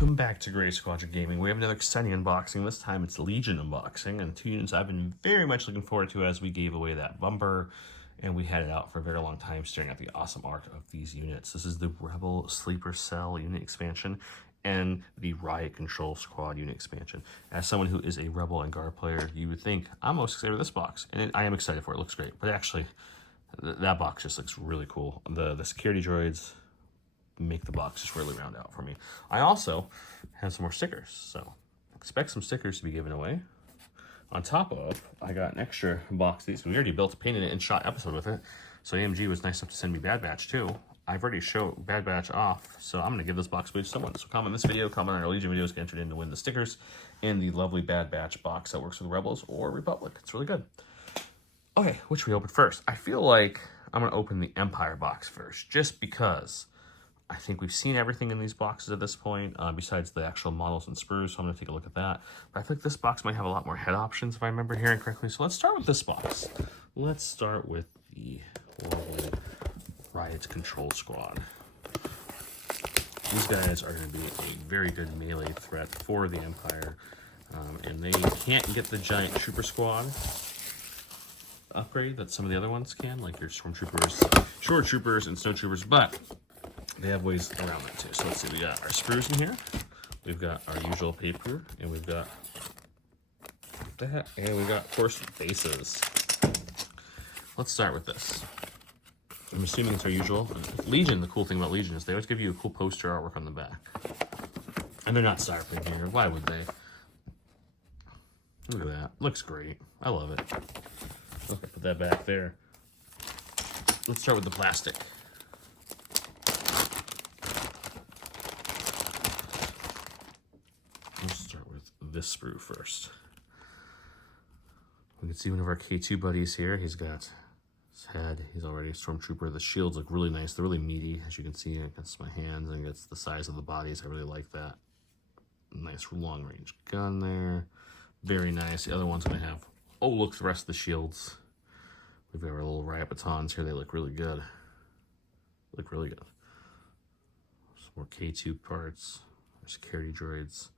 Welcome back to Gray Squadron Gaming. We have another exciting unboxing. This time it's Legion unboxing, and 2 units I've been very much looking forward to as we gave away that bumper, and we had it out for a very long time staring at the awesome art of these units. This is the Rebel Sleeper Cell unit expansion and the Riot Control Squad unit expansion. As someone who is a Rebel and Guard player, you would think I'm most excited for this box, and I am excited for it. It looks great, but actually that box just looks really cool. The security droids make the box just really round out for me. I also have some more stickers, so expect some stickers to be given away. On top of, I got an extra box of these. We already built, painted it, and shot episode with it. So AMG was nice enough to send me Bad Batch too. I've already showed Bad Batch off, so I'm gonna give this box away to someone. So comment this video, comment on our Legion videos, get entered in to win the stickers and the lovely Bad Batch box that works with Rebels or Republic. It's really good. Okay, which we open first? I feel like I'm gonna open the Empire box first, just because I think we've seen everything in these boxes at this point, besides the actual models and sprues, so I'm going to take a look at that. But I think this box might have a lot more head options, if I remember hearing correctly. So let's start with this box. Let's start with the lovely Riot Control Squad. These guys are going to be a very good melee threat for the Empire, and they can't get the giant Trooper Squad upgrade that some of the other ones can, like your Stormtroopers, Shore Troopers, and Snow Troopers, but they have ways around that too. So let's see, we got our sprues in here. We've got our usual paper, and we've got that, and we got, of course, bases. Let's start with this. I'm assuming it's our usual. Legion, the cool thing about Legion is they always give you a cool poster artwork on the back. And they're not styrofoam here. Why would they? Look at that. Looks great. I love it. Okay, put that back there. Let's start with the plastic. This sprue first. We can see one of our K2 buddies here. He's got his head. He's already a Stormtrooper. The shields look really nice. They're really meaty, as you can see against my hands, and against the size of the bodies. I really like that. Nice long-range gun there. Very nice. The other one's going to have, oh, look, the rest of the shields. We've got our little Riot batons here. They look really good. Look really good. Some more K2 parts. Our security droids.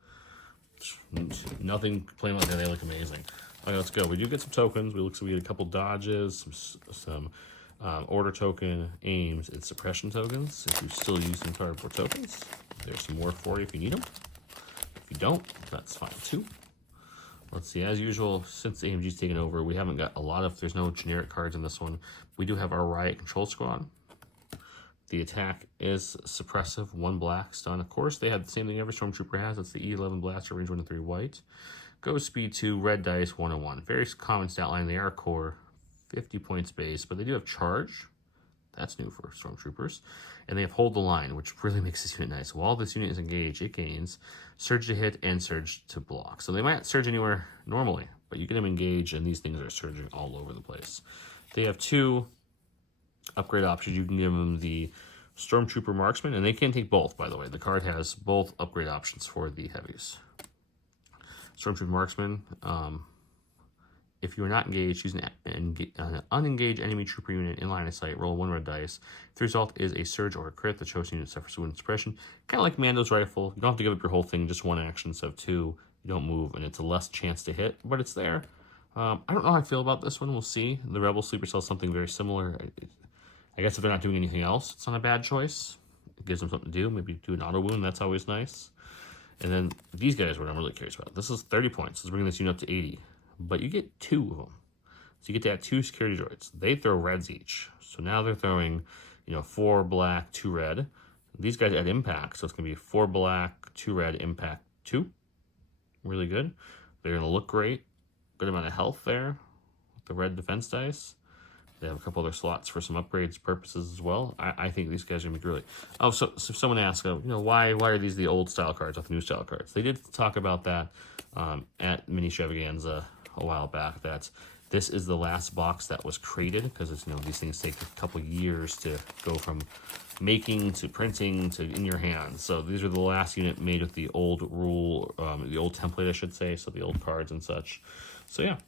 Nothing to complain about there. They look amazing. Okay, let's go. We do get some tokens. We get a couple dodges, some order token, aims, and suppression tokens. If you're still using cardboard tokens, there's some more for you if you need them. If you don't, that's fine too. Let's see. As usual, since AMG's taken over, we haven't got a lot of. There's no generic cards in this one. We do have our Riot Control Squad. The attack is suppressive, 1 black, stun. Of course, they have the same thing every Stormtrooper has. That's the E11 blaster, range 1 to 3 white. Ghost speed 2, red dice, 1 and 1. Very common stat line. They are core, 50 points base, but they do have charge. That's new for Stormtroopers. And they have hold the line, which really makes this unit nice. While this unit is engaged, it gains surge to hit and surge to block. So they might not surge anywhere normally, but you get them engaged, and these things are surging all over the place. They have 2 upgrade options. You can give them the Stormtrooper Marksman, and they can take both, by the way. The card has both upgrade options for the heavies. Stormtrooper Marksman, if you are not engaged, use an unengaged enemy trooper unit in line of sight, roll 1 red dice. If the result is a surge or a crit, the chosen unit suffers wound suppression. Kind of like Mando's rifle. You don't have to give up your whole thing, just 1 action instead of 2. You don't move, and it's a less chance to hit, but it's there. I don't know how I feel about this one. We'll see. The Rebel Sleeper Cell is something very similar. I guess if they're not doing anything else, it's not a bad choice. It gives them something to do. Maybe do an auto wound. That's always nice. And then these guys are what I'm really curious about. This is 30 points. Let's bring this unit up to 80. But you get 2 of them. So you get to add 2 security droids. They throw reds each. So now they're throwing, 4 black, 2 red. These guys add impact. So it's going to be 4 black, 2 red, impact 2. Really good. They're going to look great. Good amount of health there with the red defense dice. They have a couple other slots for some upgrades purposes as well. I think these guys are going to be really... Oh, so someone asked, why are these the old style cards, not the new style cards? They did talk about that at Mini Extravaganza a while back, that this is the last box that was created, because it's, these things take a couple years to go from making to printing to in your hands. So these are the last unit made with the old rule, the old template, I should say, so the old cards and such. So yeah.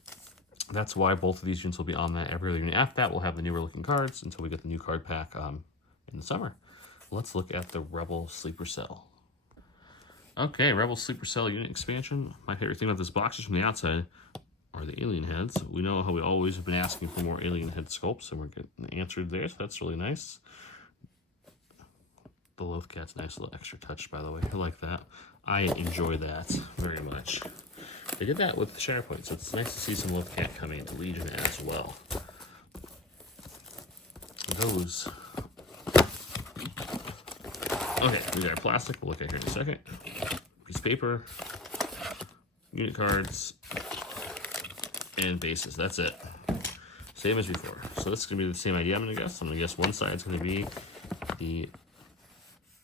That's why both of these units will be on that every other unit. After that, we'll have the newer looking cards until we get the new card pack in the summer. Let's look at the Rebel Sleeper Cell. Okay, Rebel Sleeper Cell unit expansion. My favorite thing about this box is from the outside are the alien heads. We know how we always have been asking for more alien head sculpts, and we're getting answered there, so that's really nice. The Lothcat's a nice little extra touch, by the way. I like that. I enjoy that very much. They did that with the SharePoint, so it's nice to see some Lothcat coming into Legion as well. Those. Okay, we got our plastic. We'll look at here in a second. Piece of paper, unit cards, and bases. That's it. Same as before. So this is going to be the same idea, I'm going to guess. I'm going to guess one side is going to be the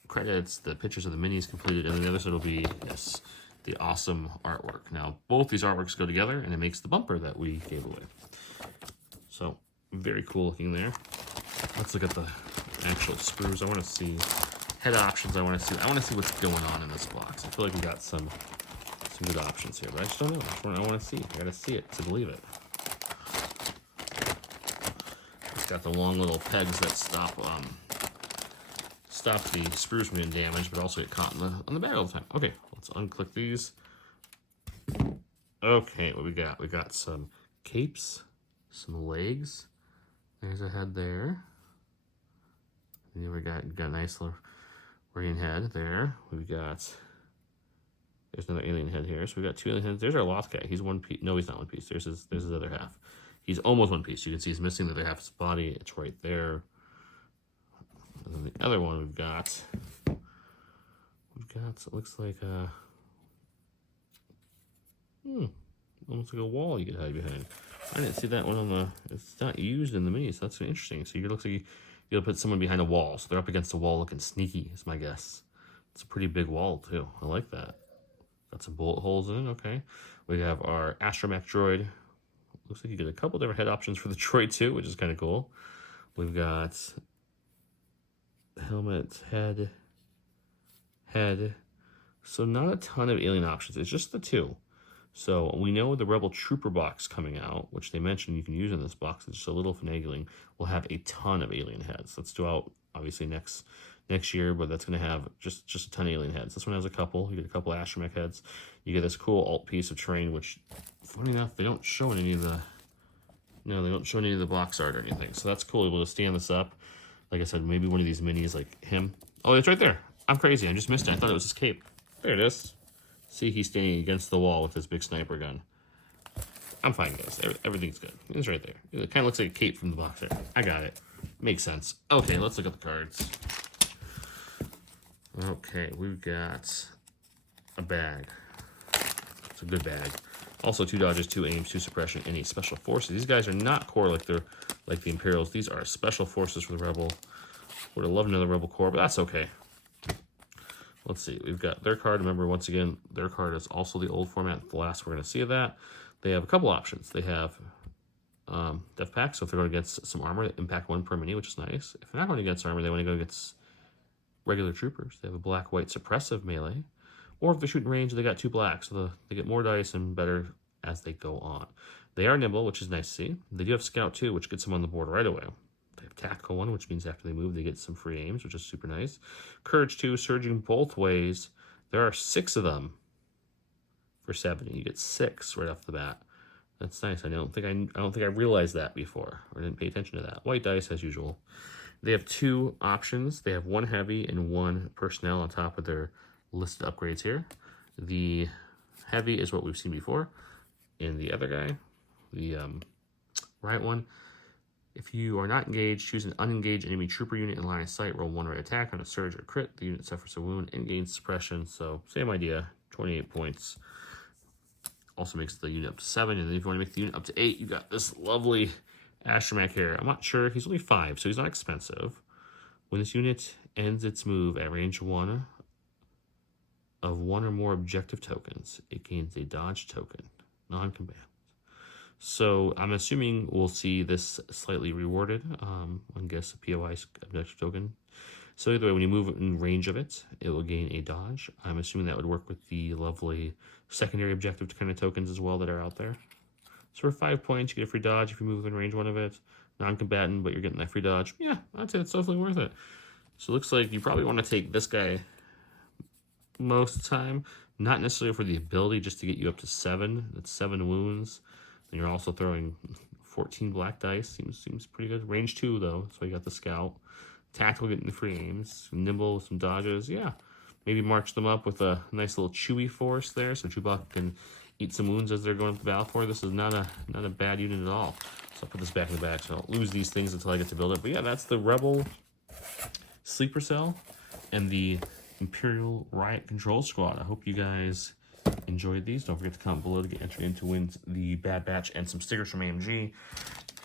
credits, the pictures of the minis completed, and then the other side will be, yes, the awesome artwork. Now, both these artworks go together, and it makes the bumper that we gave away. So, very cool looking there. Let's look at the actual screws. I want to see head options. I want to see what's going on in this box. I feel like we got some good options here, but I just don't know. I want to see. I got to see it to believe it. It's got the long little pegs that stop the screws from getting damaged, but also get caught on the bag all the time. Okay, let's unclick these. Okay, what we got? We got some capes, some legs. There's a head there. And then we got a nice little ring head there. We've got, there's another alien head here. So we got two alien heads. There's our Lothcat. He's one piece. No, he's not one piece. There's his other half. He's almost one piece. You can see he's missing the other half of his body. It's right there. And then the other one we've got, it looks like almost like a wall you could hide behind. I didn't see that one on the, it's not used in the mini, so that's interesting. So it looks like you'll put someone behind a wall. So they're up against the wall looking sneaky, is my guess. It's a pretty big wall too. I like that. Got some bullet holes in it, okay. We have our astromech droid. Looks like you get a couple different head options for the droid too, which is kind of cool. We've got helmet, head. So not a ton of alien options. It's just the two. So we know the Rebel Trooper box coming out, which they mentioned you can use in this box. It's just a little finagling. Will have a ton of alien heads. That's due out obviously next year, but that's going to have just a ton of alien heads. This one has a couple. You get a couple astromech heads. You get this cool alt piece of terrain, which, funny enough, they don't show in any of the. No, they don't show any of the box art or anything. So that's cool. Able to stand this up. Like I said, maybe one of these minis, like him. Oh, it's right there. I'm crazy. I just missed it. I thought it was his cape. There it is. See, he's standing against the wall with his big sniper gun. I'm fine, guys. Everything's good. It's right there. It kind of looks like a cape from the box there. I got it. Makes sense. Okay, let's look at the cards. Okay, we've got a bag. It's a good bag. Also, 2 dodges, 2 aims, 2 suppression, and 8 special forces. These guys are not core like the Imperials. These are special forces for the Rebel. Would have loved another Rebel core, but that's okay. Let's see, we've got their card. Remember, once again, their card is also the old format, the last we're going to see of that. They have a couple options. They have Death Pack, so if they're going against some armor, they impact 1 per mini, which is nice. If they're not going against armor, they want to go against regular troopers. They have a black-white suppressive melee. Or if they're shooting range, they got 2 blacks, so they get more dice and better as they go on. They are nimble, which is nice to see. They do have Scout 2, which gets them on the board right away. They have Tactical 1, which means after they move, they get some free aims, which is super nice. Courage 2, surging both ways. There are 6 of them for 70. You get 6 right off the bat. That's nice. I don't think I realized that before, or didn't pay attention to that. White dice as usual. They have 2 options. They have 1 heavy and 1 personnel on top of their listed upgrades here. The heavy is what we've seen before, and the other guy, the Riot one. If you are not engaged, choose an unengaged enemy trooper unit in line of sight. Roll 1 right attack on a surge or crit. The unit suffers a wound and gains suppression. So same idea, 28 points. Also makes the unit up to 7. And then if you want to make the unit up to 8, you got this lovely astromech here. I'm not sure. He's only 5, so he's not expensive. When this unit ends its move at range 1 of 1 or more objective tokens, it gains a dodge token, non-combat. So I'm assuming we'll see this slightly rewarded. I guess a POI objective token. So either way, when you move in range of it, it will gain a dodge. I'm assuming that would work with the lovely secondary objective kind of tokens as well that are out there. So for 5 points, you get a free dodge if you move in range 1 of it. Non-combatant, but you're getting that free dodge. Yeah, I'd say it's definitely worth it. So it looks like you probably want to take this guy most of the time. Not necessarily for the ability, just to get you up to 7. That's 7 wounds. And you're also throwing 14 black dice. Seems pretty good. Range 2 though, so you got the scout. Tactical, getting the free aims. Nimble, some dodges. Yeah, maybe march them up with a nice little Chewy force there, so Chewbacca can eat some wounds as they're going up the battlefield. This is not a bad unit at all. So I'll put this back in the back, so I don't lose these things until I get to build it. But yeah, that's the Rebel Sleeper Cell and the Imperial Riot Control Squad. I hope you guys enjoyed these. Don't forget to comment below to get entered in to win the Bad Batch and some stickers from AMG.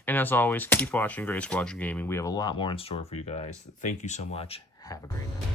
And as always, keep watching Gray Squadron Gaming. We have a lot more in store for you guys. Thank you so much. Have a great night.